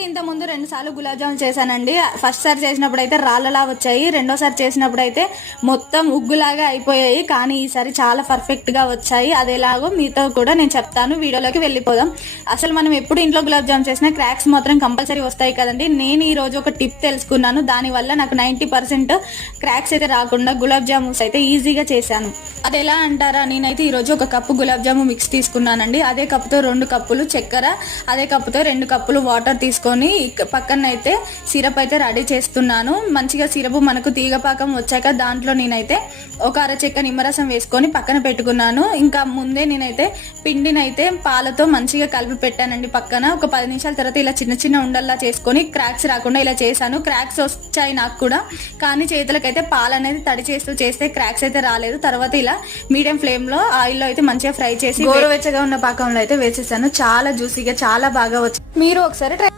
ఇంత ముందు 2 సార్లు గులాబ్ జామున్ చేశానండి. ఫస్ట్ సారి చేసినప్పుడు అయితే రాళ్ళలా వచ్చాయి, రెండోసారి చేసినప్పుడు అయితే మొత్తం ఉగ్గులాగా అయిపోయాయి. కానీ ఈసారి చాలా పర్ఫెక్ట్గా వచ్చాయి. అది ఎలాగో మీతో కూడా నేను చెప్తాను. వీడియోలోకి వెళ్ళిపోదాం. అసలు మనం ఎప్పుడు ఇంట్లో గులాబ్ జామున్ చేసినా క్రాక్స్ మాత్రం కంపల్సరీ వస్తాయి కదండి. నేను ఈ రోజు ఒక టిప్ తెలుసుకున్నాను. దానివల్ల నాకు 90% క్రాక్స్ అయితే రాకుండా గులాబ్ జామున్స్ అయితే ఈజీగా చేశాను. అది ఎలా అంటారా, నేనైతే ఈరోజు ఒక కప్పు గులాబ్ జామున్ మిక్స్ తీసుకున్నానండి. అదే కప్పుతో 2 కప్పులు చక్కెర, అదే కప్పుతో 2 కప్పులు వాటర్ తీసుకొని పక్కన అయితే సిరప్ అయితే రెడీ చేస్తున్నాను. మంచిగా సిరప్ మనకు తీగపాకం వచ్చాక దాంట్లో నేనైతే ఒక అరచెక్క నిమ్మరసం వేసుకొని పక్కన పెట్టుకున్నాను. ఇంకా ముందే నేనైతే పిండినైతే పాలతో మంచిగా కలిపి పెట్టానండి పక్కన. ఒక 10 నిమిషాల తర్వాత ఇలా చిన్న చిన్న ఉండల్లా చేసుకొని క్రాక్స్ రాకుండా ఇలా చేశాను. క్రాక్స్ వచ్చాయి నాకు కూడా, కానీ చేతులకైతే పాలు అనేది తడి చేస్తూ చేస్తే క్రాక్స్ అయితే రాలేదు. తర్వాత ఇలా మీడియం ఫ్లేమ్ లో ఆయిల్లో అయితే మంచిగా ఫ్రై చేసి గోరువెచ్చగా ఉన్న పాకంలో అయితే వేసేసాను. చాలా జ్యూసీగా చాలా బాగా వచ్చింది. మీరు ఒకసారి ట్రై